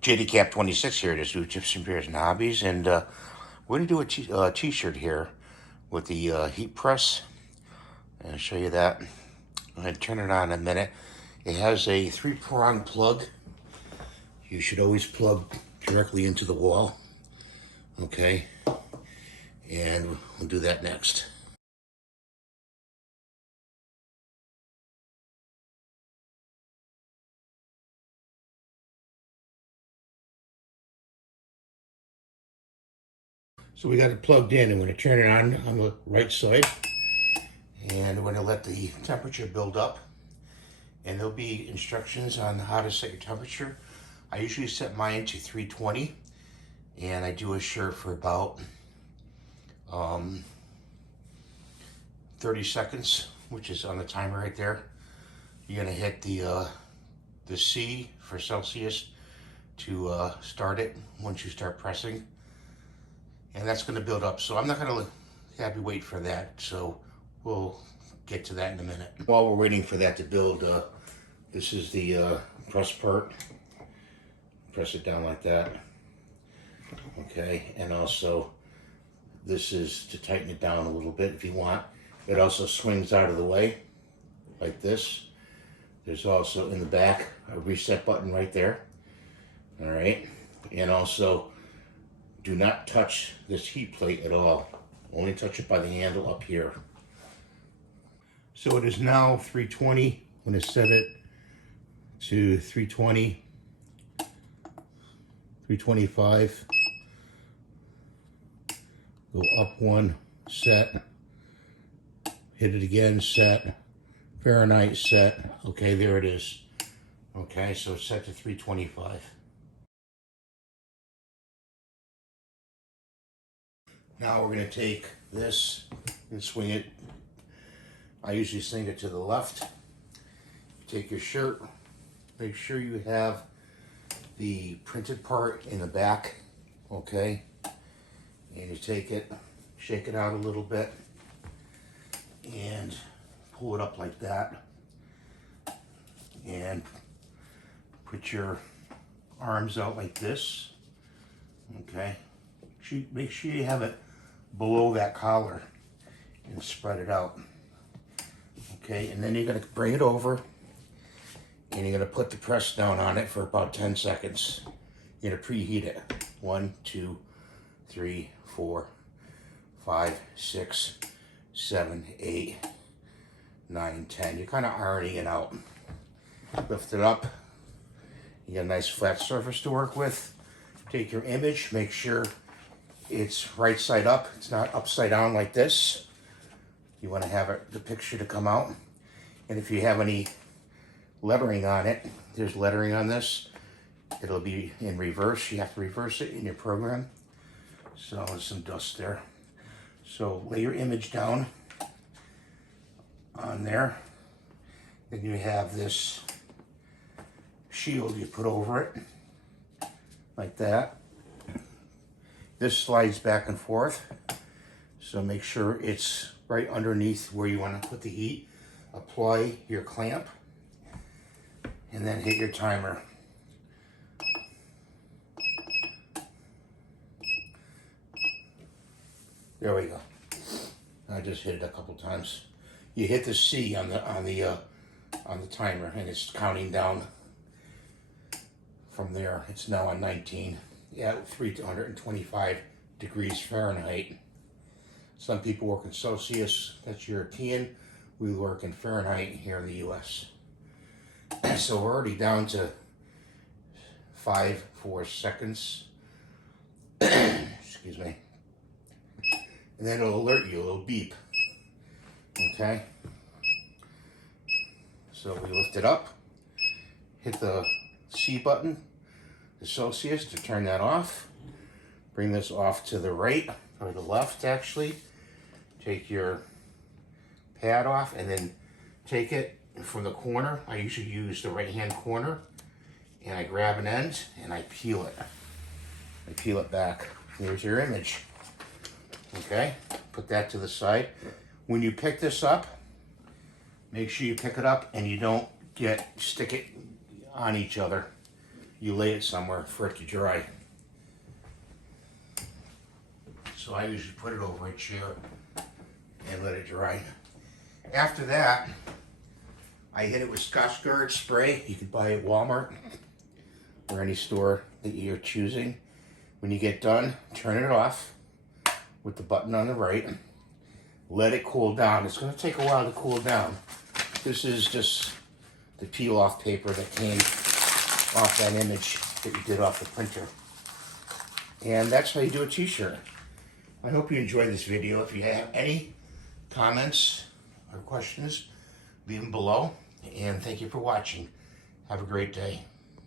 JD 26 here to do Gypsum Beers and Hobbies, and we're going to do a t-shirt here with the heat press. I'll show you that. I'm going to turn it on in a minute. It has a 3-prong plug. You should always plug directly into the wall. Okay, and we'll do that next. So we got it plugged in, and we're going to turn it on the right side, and we're going to let the temperature build up, and there'll be instructions on how to set your temperature. I usually set mine to 320, and I do a shirt for about 30 seconds, which is on the timer right there. You're going to hit the C for Celsius to start it once you start pressing. And that's going to build up. So I'm not going to have you wait for that. So we'll get to that in a minute. While we're waiting for that to build, this is the press part. Press it down like that. Okay, and also this is to tighten it down a little bit if you want. It also swings out of the way like this. There's also in the back a reset button right there. All right, and also do not touch this heat plate at all. Only touch it by the handle up here. So it is now 320. I'm going to set it to 320, 325. Go up one, set. Hit it again, set. Fahrenheit, set. Okay, there it is. Okay, so it's set to 325. Now we're going to take this and swing it. I usually swing it to the left. Take your shirt. Make sure you have the printed part in the back. Okay. And you take it, shake it out a little bit, and pull it up like that. And put your arms out like this. Okay. Make sure you have it below that collar and spread it out. Okay, and then you're going to bring it over and you're going to put the press down on it for about 10 seconds. You're going to preheat it. 1, 2, 3, 4, 5, 6, 7, 8, 9, 10. You're kind of ironing it out. Lift it up. You got a nice flat surface to work with. Take your image, make sure it's right side up. It's not upside down like this. You want to have the picture to come out. And if you have any lettering on it, there's lettering on this. It'll be in reverse. You have to reverse it in your program. So there's some dust there. So lay your image down on there. Then you have this shield you put over it, like that. This slides back and forth, so make sure it's right underneath where you want to put the heat. Apply your clamp, and then hit your timer. There we go. I just hit it a couple times. You hit the C on the timer, and it's counting down from there. It's now on 19. Yeah, 325 degrees Fahrenheit. Some people work in Celsius, that's European. We work in Fahrenheit here in the US. So we're already down to 4 seconds. Excuse me. And then it'll alert you, it'll beep. Okay? So we lift it up, hit the C button, the Celsius, to turn that off. Bring this off to the right, or the left actually. Take your pad off and then take it from the corner. I usually use the right hand corner, and I grab an end and I peel it. I peel it back. There's your image. Okay, put that to the side. When you pick this up, make sure you pick it up and you don't stick it on each other. you lay it somewhere for it to dry. So I usually put it over a chair and let it dry. After that, I hit it with Scotchgard spray. You can buy it at Walmart or any store that you're choosing. When you get done, turn it off with the button on the right. Let it cool down. It's going to take a while to cool down. This is just the peel-off paper that came off that image that you did off the printer. And that's how you do a t-shirt. I hope you enjoyed this video. If you have any comments or questions, leave them below. And thank you for watching. Have a great day.